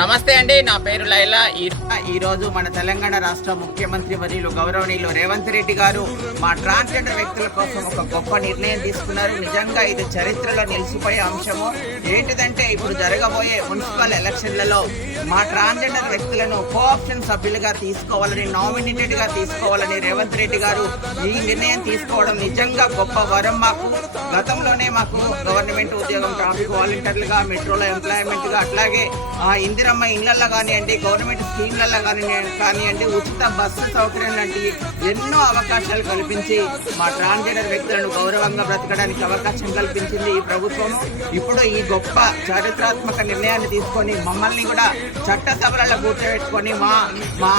నమస్తే అండి, నా పేరు లైలా. ఈరోజు మన తెలంగాణ రాష్ట్ర ముఖ్యమంత్రి వర్యులు గౌరవనీయులు రేవంత్ రెడ్డి గారు మా ట్రాన్స్జెండర్ వ్యక్తుల కోసం ఒక గొప్ప నిర్ణయం తీసుకున్నారు. నిజంగా ఇది చరిత్రలో నిలిచిపోయే అంశము. ఏంటిదంటే ఇప్పుడు జరగబోయే మున్సిపల్ ఎలక్షన్లలో మా ట్రాన్స్జెండర్ వ్యక్తులను కోఆప్షన్ సభ్యులుగా తీసుకోవాలని, నామినేటెడ్ గా తీసుకోవాలని రేవంత్ రెడ్డి గారు ఈ నిర్ణయం తీసుకోవడం నిజంగా గొప్ప వరం. మాకు గతంలోనే మాకు గవర్నమెంట్ ఉద్యోగం, ట్రాఫిక్ వాలంటీర్లుగా, మెట్రోలో ఎంప్లాయ్మెంట్ గా, అట్లాగే ఇందిరమ్మ ఇళ్లలో కానివ్వండి, గవర్నమెంట్ స్కీమ్లలో కానివ్వండి, ఉచిత బస్సు సౌకర్యం లాంటి ఎన్నో అవకాశాలు కల్పించి మా ట్రాన్స్జెండర్ వ్యక్తులను గౌరవంగా బ్రతకడానికి అవకాశం కల్పించింది ఈ ప్రభుత్వం. ఇప్పుడు ఈ గొప్ప చారిత్రాత్మక నిర్ణయాన్ని తీసుకొని మమ్మల్ని కూడా చట్టసభలలో కూర్చోబెట్టుకొని మా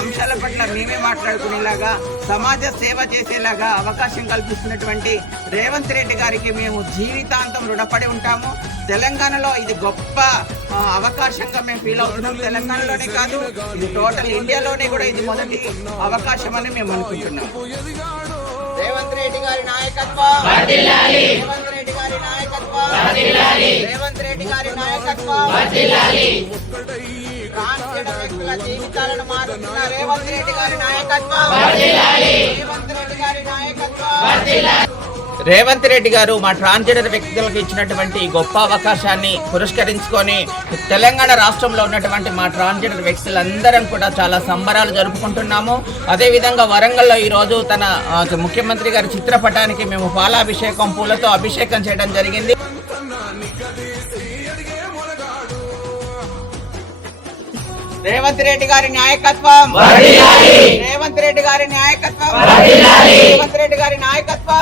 అంశాల పట్ల మేమే మాట్లాడుకునేలాగా, సమాజ సేవ చేసేలాగా అవకాశం కల్పిస్తున్నటువంటి రేవంత్ రెడ్డి గారికి మేము జీవితాంతం రుణపడి ఉంటాము. తెలంగాణలో ఇది గొప్ప అవకాశంగా మేము ఫీల్ అవుతున్నాం. తెలంగాణలోనే కాదు, ఇది టోటల్ ఇండియాలోనే కూడా ఇది మొదటి అవకాశం అని మేము అనుకుంటున్నాం. రేవంత్ రెడ్డి గారి నాయకత్వం, రేవంత్ రెడ్డి గారి నాయకత్వం, రేవంత్ రెడ్డి గారి నాయకత్వం, ట్రాన్స్జెండర్ వ్యక్తుల జీవితాలను మారుతున్న రేవంత్ రెడ్డి గారి నాయకత్వం, రేవంత్ రెడ్డి గారి నాయకత్వం. రేవంత్ రెడ్డి గారు మా ట్రాన్స్జెండర్ వ్యక్తులకు ఇచ్చినటువంటి గొప్ప అవకాశాన్ని పురస్కరించుకొని తెలంగాణ రాష్ట్రంలో ఉన్నటువంటి మా ట్రాన్స్జెండర్ వ్యక్తులందరం కూడా చాలా సంబరాలు జరుపుకుంటున్నాము. అదేవిధంగా వరంగల్లో ఈరోజు తన ముఖ్యమంత్రి గారి చిత్రపటానికి మేము పాలాభిషేకం, పూలతో అభిషేకం చేయడం జరిగింది. రేవంత్ రెడ్డి గారి నాయకత్వం, రేవంత్ రెడ్డి గారి నాయకత్వం, రేవంత్ రెడ్డి గారి నాయకత్వం.